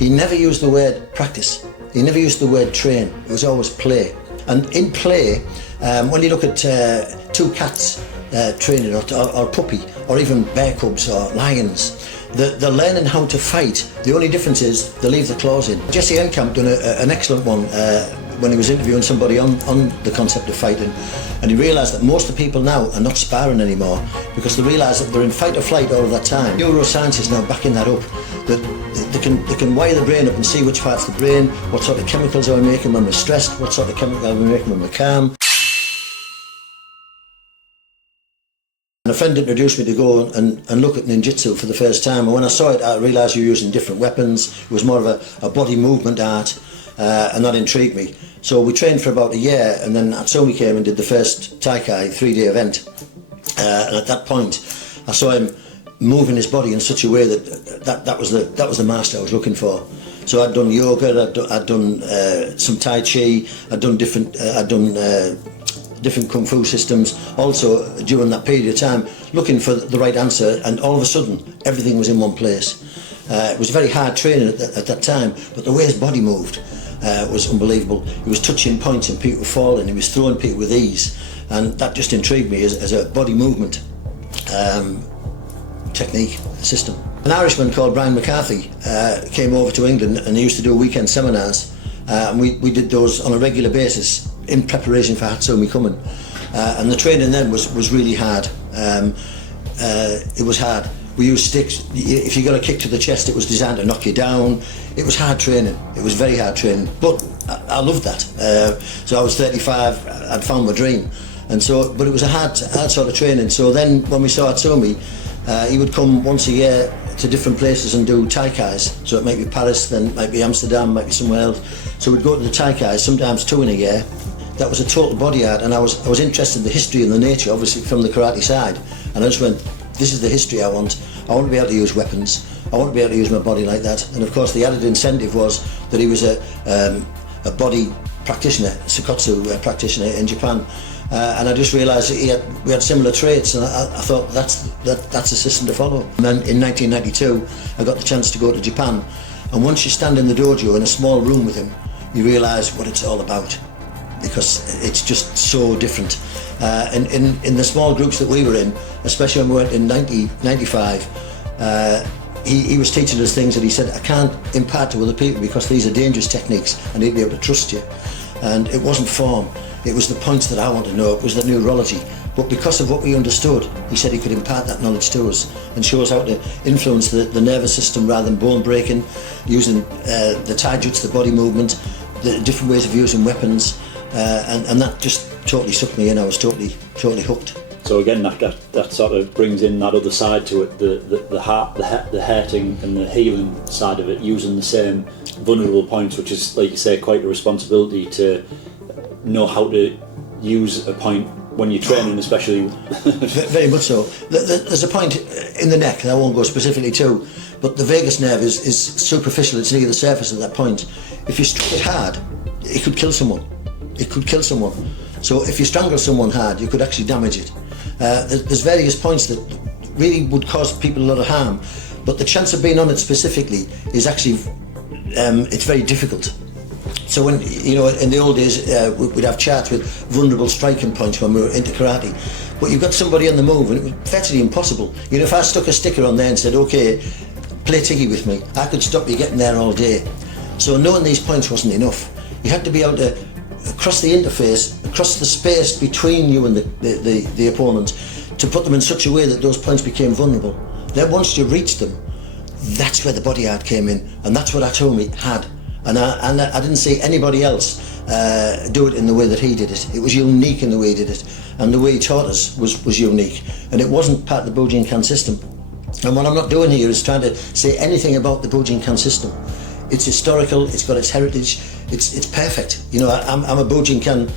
He never used the word practice. He never used the word train. It was always play. And in play, when you look at two cats training, or a puppy, or even bear cubs or lions, they're learning how to fight. The only difference is they leave the claws in. Jesse Enkamp done an excellent one when he was interviewing somebody on the concept of fighting, and he realised that most of the people now are not sparring anymore because they realise that they're in fight or flight all of that time. Neuroscience is now backing that up, that they can wire the brain up and see which parts of the brain, what sort of chemicals are we making when we're stressed, what sort of chemicals are we making when we're calm. And a friend introduced me to go and look at ninjutsu for the first time, and when I saw it I realised you were using different weapons. It was more of a body movement art, and that intrigued me. So we trained for about a year, and then Hatsumi came and did the first Taikai 3-day event, and at that point I saw him moving his body in such a way that was the master I was looking for. So I'd done yoga, I'd done some Tai Chi, I'd done different kung fu systems also during that period of time, looking for the right answer, and all of a sudden everything was in one place. It was very hard training at that time, but the way his body moved was unbelievable. He was touching points and people were falling, he was throwing people with ease, and that just intrigued me as a body movement technique system. An Irishman called Brian McCarthy came over to England, and he used to do weekend seminars, and we did those on a regular basis in preparation for Hatsumi coming, and the training then was really hard. It was hard. We used sticks. If you got a kick to the chest, it was designed to knock you down. It was hard training. It was very hard training, but I loved that. So I was 35, I'd found my dream, and so, but it was a hard sort of training. So then when we saw Hatsumi, he would come once a year to different places and do Taikais. So it might be Paris, then it might be Amsterdam, might be somewhere else. So we'd go to the Taikais, sometimes 2 in a year. That was a total body art, and I was interested in the history and the nature, obviously from the karate side, and I just went, this is the history I want. I want to be able to use weapons. I want to be able to use my body like that. And of course the added incentive was that he was a body practitioner, Sakotsu practitioner in Japan, and I just realised that we had similar traits, and I thought that's a system to follow. And then in 1992 I got the chance to go to Japan, and once you stand in the dojo in a small room with him, you realise what it's all about, because it's just so different. In the small groups that we were in, especially when we went in 95, he was teaching us things that he said, I can't impart to other people because these are dangerous techniques, I need to be able to trust you. And it wasn't form, it was the points that I want to know, it was the neurology. But because of what we understood, he said he could impart that knowledge to us and show us how to influence the nervous system rather than bone breaking, using the taijutsu, the body movement, the different ways of using weapons, and that just totally sucked me in. I was totally hooked. So again, that sort of brings in that other side to it, the hurting and the healing side of it, using the same vulnerable points, which is, like you say, quite a responsibility to know how to use a point when you're training, especially. Very much so. There's a point in the neck that I won't go specifically to, but the vagus nerve is superficial, it's near the surface of that point. If you strike it hard, it could kill someone. It could kill someone. So if you strangle someone hard, you could actually damage it. There's various points that really would cause people a lot of harm, but the chance of being on it specifically is actually, it's very difficult. So when, you know, in the old days, we'd have charts with vulnerable striking points when we were into karate, but you've got somebody on the move and it was virtually impossible. You know, if I stuck a sticker on there and said, okay, play tiggy with me, I could stop you getting there all day. So knowing these points wasn't enough. You had to be able to across the interface, across the space between you and the opponent, to put them in such a way that those points became vulnerable. Then once you reached them, that's where the body art came in, and that's what Hatsumi had. And I didn't see anybody else do it in the way that he did it. It was unique in the way he did it, and the way he taught us was unique, and it wasn't part of the Bujinkan system. And what I'm not doing here is trying to say anything about the Bujinkan system. It's historical, it's got its heritage, it's perfect. You know, I'm a Bujinkan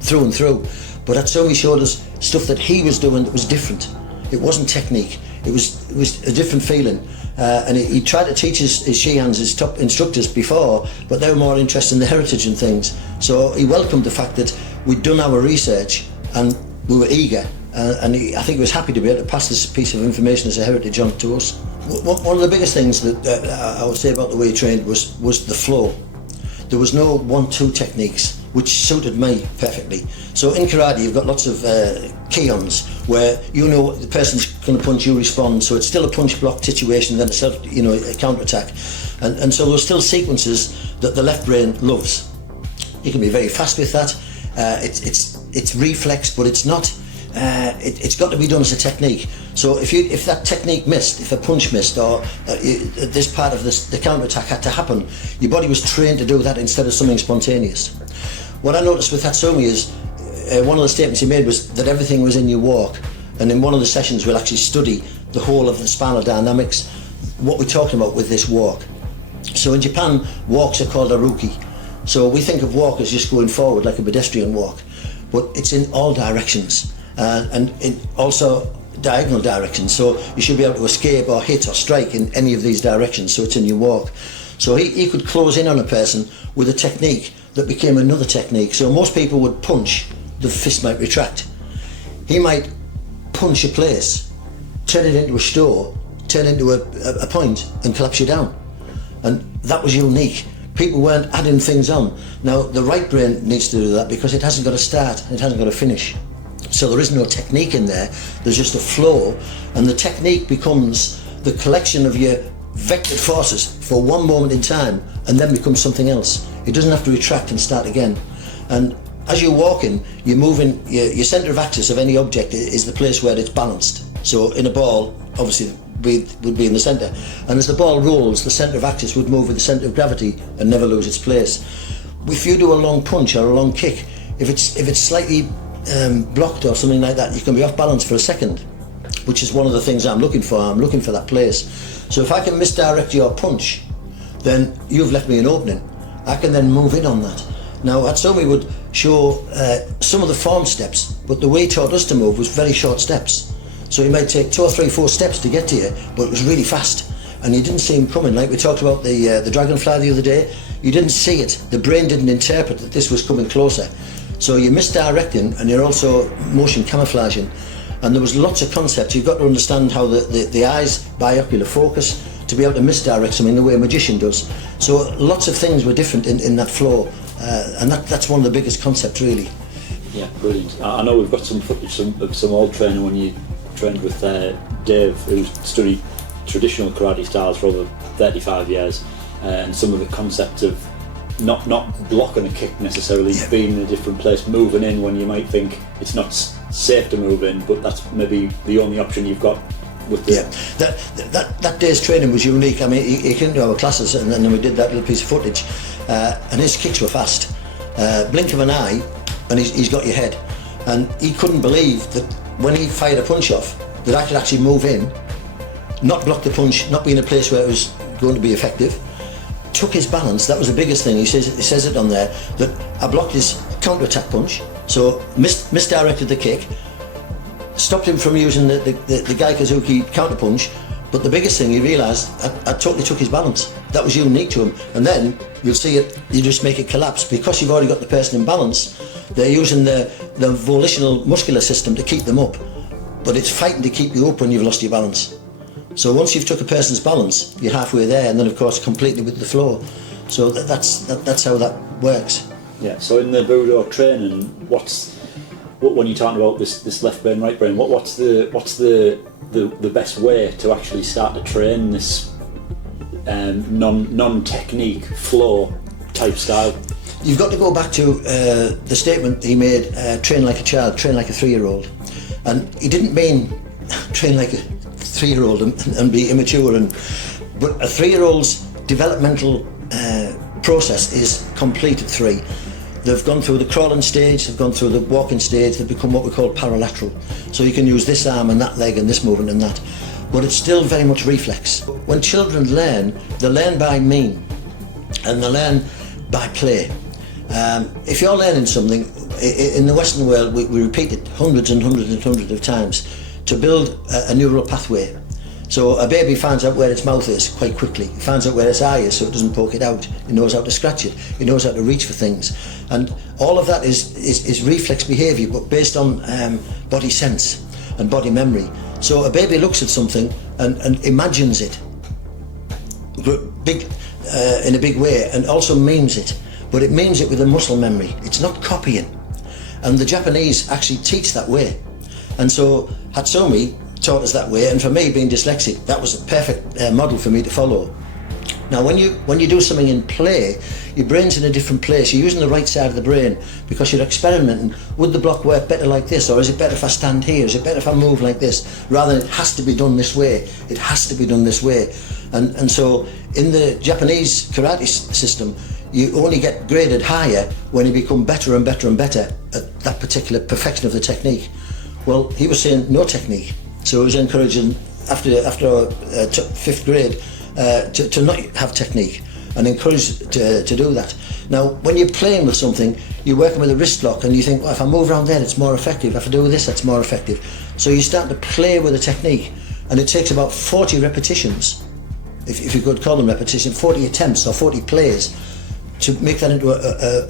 through and through, but Hatsumi showed us stuff that he was doing that was different. It wasn't technique, it was a different feeling. And he tried to teach his Shihans, his top instructors before, but they were more interested in the heritage and things. So he welcomed the fact that we'd done our research and we were eager, I think he was happy to be able to pass this piece of information as a heritage on to us. One of the biggest things that I would say about the way he trained was the flow. There was no 1-2 techniques, which suited me perfectly. So in karate, you've got lots of key-ons where you know the person's going to punch, you respond. So it's still a punch-block situation, then a counter-attack. And so there's still sequences that the left brain loves. You can be very fast with that. It's reflex, but it's not. It's got to be done as a technique. So if that technique missed, if a punch missed, or this part of the counter-attack had to happen, your body was trained to do that instead of something spontaneous. What I noticed with Hatsumi is one of the statements he made was that everything was in your walk. And in one of the sessions we'll actually study the whole of the spinal dynamics, what we're talking about with this walk. So in Japan, walks are called aruki. So we think of walk as just going forward like a pedestrian walk, but it's in all directions. And also diagonal directions, so you should be able to escape or hit or strike in any of these directions, so it's in your walk. So he could close in on a person with a technique that became another technique. So most people would punch, the fist might retract. He might punch a place, turn it into a store, turn into a point and collapse you down. And that was unique. People weren't adding things on. Now the right brain needs to do that because it hasn't got a start, it hasn't got a finish. So there is no technique in there, there's just a flow, and the technique becomes the collection of your vectored forces for one moment in time and then becomes something else. It doesn't have to retract and start again. And as you're walking, you're moving, your centre of axis of any object is the place where it's balanced. So in a ball, obviously would be in the centre, and as the ball rolls, the centre of axis would move with the centre of gravity and never lose its place. If you do a long punch or a long kick, if it's slightly blocked or something like that, you can be off balance for a second, which is one of the things I'm looking for. I'm looking for that place. So if I can misdirect your punch, then you've left me an opening. I can then move in on that. Now Hatsumi would show some of the form steps, but the way he taught us to move was very short steps. So he might take 2 or 3, 4 steps to get to you, but it was really fast, and you didn't see him coming. Like we talked about the dragonfly the other day, you didn't see it. The brain didn't interpret that this was coming closer. So you're misdirecting and you're also motion camouflaging. And there was lots of concepts. You've got to understand how the eye's binocular focus to be able to misdirect something the way a magician does. So lots of things were different in that flow, and that's one of the biggest concepts really. Yeah, brilliant. I know we've got some footage of some old training when you trained with Dave, who studied traditional karate styles for over 35 years, and some of the concepts of not blocking a kick necessarily, being in a different place, moving in when you might think it's not safe to move in, but that's maybe the only option you've got with the... Yeah, that day's training was unique. I mean, he came to our classes and then we did that little piece of footage, and his kicks were fast. Blink of an eye and he's got your head. And he couldn't believe that when he fired a punch off, that I could actually move in, not block the punch, not be in a place where it was going to be effective. Took his balance, that was the biggest thing. He says it on there, that I blocked his counter-attack punch, so misdirected the kick, stopped him from using the Gaikazuki counter-punch, but the biggest thing he realised, I totally took his balance. That was unique to him. And then you'll see it, you just make it collapse. Because you've already got the person in balance, they're using the volitional muscular system to keep them up, but it's fighting to keep you up when you've lost your balance. So once you've took a person's balance, you're halfway there, and then of course completely with the flow. So that's how that works. Yeah. So in the Budo training, when you're talking about this left brain, right brain, what's the best way to actually start to train this non-technique flow type style? You've got to go back to the statement he made: train like a child, train like a 3-year-old, and he didn't mean train like a 3-year-old and be immature, but a 3-year-old's developmental process is complete at 3. They've gone through the crawling stage, they've gone through the walking stage, they've become what we call paralateral. So you can use this arm and that leg and this movement and that, but it's still very much reflex. When children learn, they learn by mean and they learn by play. If you're learning something, in the Western world we repeat it hundreds and hundreds and hundreds of times to build a neural pathway. So a baby finds out where its mouth is quite quickly. He finds out where its eye is so it doesn't poke it out. He knows how to scratch it. He knows how to reach for things. And all of that is reflex behaviour, but based on body sense. and body memory. So a baby looks at something and imagines it in a big way, and also memes it, but it memes it with a muscle memory. It's not copying. And the Japanese actually teach that way. And so Hatsumi taught us that way, and for me, being dyslexic, that was a perfect model for me to follow. Now when you do something in play, your brain's in a different place. You're using the right side of the brain because you're experimenting. Would the block work better like this, or is it better if I stand here? Is it better if I move like this? Rather than it has to be done this way. It has to be done this way. And so in the Japanese karate system, you only get graded higher when you become better and better and better at that particular perfection of the technique. Well, he was saying no technique. So he was encouraging after 5th grade to not have technique, and encouraged to do that. Now, when you're playing with something, you're working with a wrist lock, and you think, well, if I move around there, it's more effective. If I do this, that's more effective. So you start to play with a technique, and it takes about 40 repetitions, if you could call them repetition, 40 attempts or 40 plays to make that into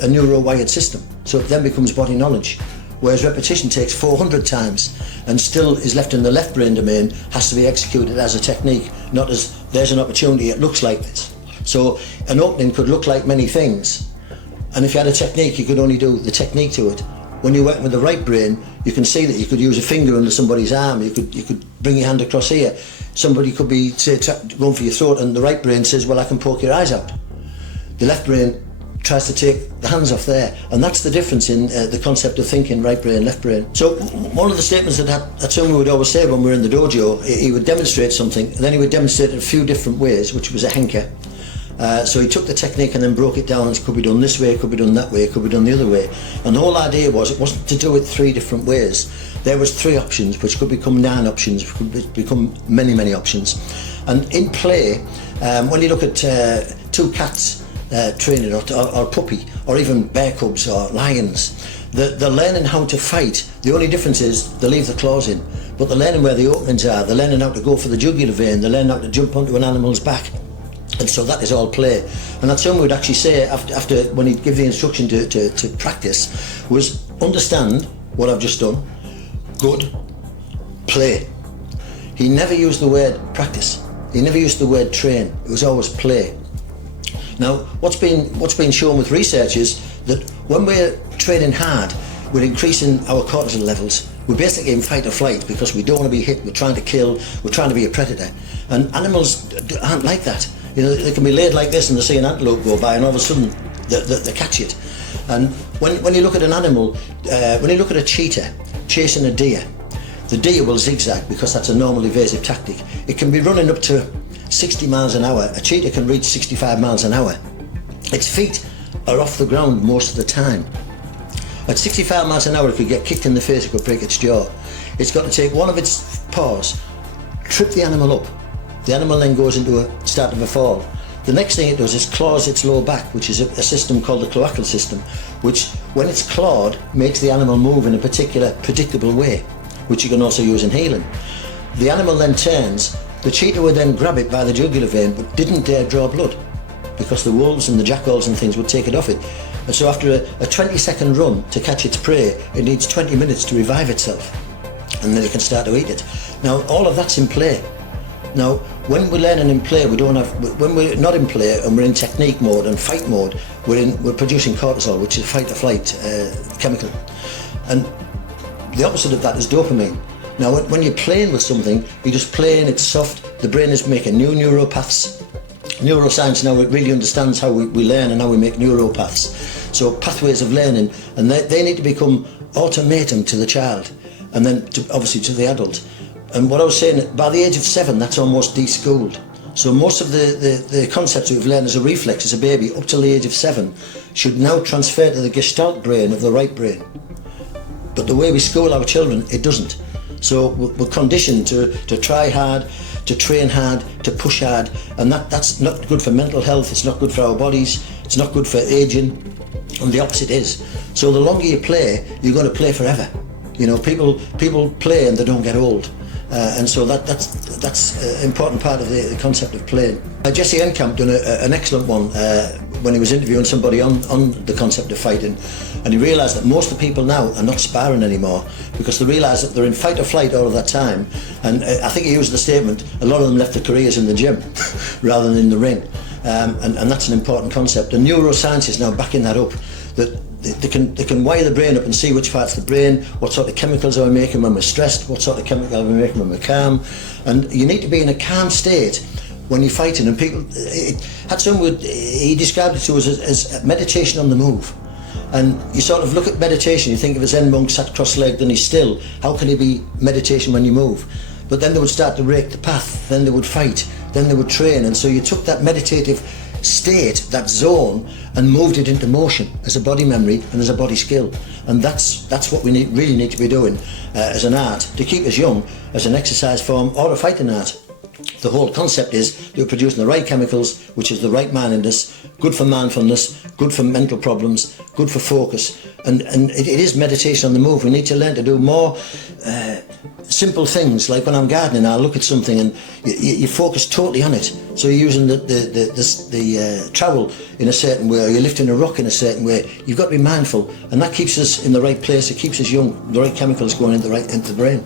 a neuro-wired system. So it then becomes body knowledge. Whereas repetition takes 400 times and still is left in the left brain domain, has to be executed as a technique, not as there's an opportunity, it looks like this. So an opening could look like many things, and if you had a technique, you could only do the technique to it. When you're working with the right brain, you can see that you could use a finger under somebody's arm, you could bring your hand across here. Somebody could be, say, going for your throat, and the right brain says, well, I can poke your eyes out. The left brain tries to take the hands off there, and that's the difference in the concept of thinking right brain, left brain. So one of the statements that Hatsumi would always say when we were in the dojo, he would demonstrate something, and then he would demonstrate it a few different ways, which was a henka. So he took the technique and then broke it down, and it could be done this way, it could be done that way, it could be done the other way. And the whole idea was, it wasn't to do it 3 different ways. There was 3 options, which could become 9 options, which could become many, many options. And in play, when you look at 2 cats training, or a puppy, or even bear cubs or lions, they're learning how to fight. The only difference is they leave the claws in, but they're learning where the openings are, they're learning how to go for the jugular vein, they're learning how to jump onto an animal's back. And so that is all play. And that's something we'd actually say after when he'd give the instruction to practice, was understand what I've just done, good, play. He never used the word practice, he never used the word train, it was always play. Now, what's been shown with research is that when we're training hard, we're increasing our cortisol levels. We're basically in fight or flight because we don't want to be hit, we're trying to kill, we're trying to be a predator. And animals aren't like that. You know, they can be laid like this and they see an antelope go by and all of a sudden they catch it. And when you look at an animal, when you look at a cheetah chasing a deer, the deer will zigzag because that's a normal evasive tactic. It can be running up to 60 miles an hour. A cheetah can reach 65 miles an hour. Its feet are off the ground most of the time. At 65 miles an hour, it could get kicked in the face, it could break its jaw. It's got to take one of its paws, trip the animal up. The animal then goes into a start of a fall. The next thing it does is claws its lower back, which is a system called the cloacal system, which, when it's clawed, makes the animal move in a particular predictable way, which you can also use in healing. The animal then turns. The cheetah would then grab it by the jugular vein, but didn't dare draw blood, because the wolves and the jackals and things would take it off it. And so after a 20-second run to catch its prey, it needs 20 minutes to revive itself, and then it can start to eat it. Now, all of that's in play. Now, when we're learning in play, when we're not in play and we're in technique mode and fight mode, we're producing cortisol, which is fight or flight chemical. And the opposite of that is dopamine. Now, when you're playing with something, you're just playing, it's soft, the brain is making new neuropaths. Neuroscience now, it really understands how we learn and how we make neuropaths. So pathways of learning, and they need to become automatum to the child, and then obviously to the adult. And what I was saying, by the age of 7, that's almost de-schooled. So most of the concepts we've learned as a reflex as a baby up till the age of 7 should now transfer to the gestalt brain of the right brain. But the way we school our children, it doesn't. So we're conditioned to try hard, to train hard, to push hard, and that's not good for mental health, it's not good for our bodies, it's not good for aging, and the opposite is. So the longer you play, you're going to play forever. You know, people play and they don't get old. And so that's an important part of the concept of playing. Jesse Enkamp done an excellent one when he was interviewing somebody on the concept of fighting, and he realised that most of the people now are not sparring anymore because they realise that they're in fight or flight all of that time. And I think he used the statement, a lot of them left their careers in the gym rather than in the ring. And that's an important concept. And neuroscience is now backing that up, that they can wire the brain up and see which parts of the brain, what sort of chemicals are we making when we're stressed, what sort of chemicals are we making when we're calm. And you need to be in a calm state when you're fighting. And people, Hatsumi, he described it to us as meditation on the move. And you sort of look at meditation, you think of a Zen monk sat cross-legged and he's still. How can he be meditation when you move? But then they would start to rake the path, then they would fight, then they would train. And so you took that meditative state, that zone, and moved it into motion as a body memory and as a body skill. And that's what we really need to be doing as an art to keep us young, as an exercise form or a fighting art. The whole concept is that we're producing the right chemicals, which is the right manliness, good for mindfulness, good for mental problems, good for focus. And it is meditation on the move. We need to learn to do more simple things, like when I'm gardening, I'll look at something and you focus totally on it. So you're using the trowel in a certain way, or you're lifting a rock in a certain way. You've got to be mindful, and that keeps us in the right place. It keeps us young, the right chemicals going into the brain.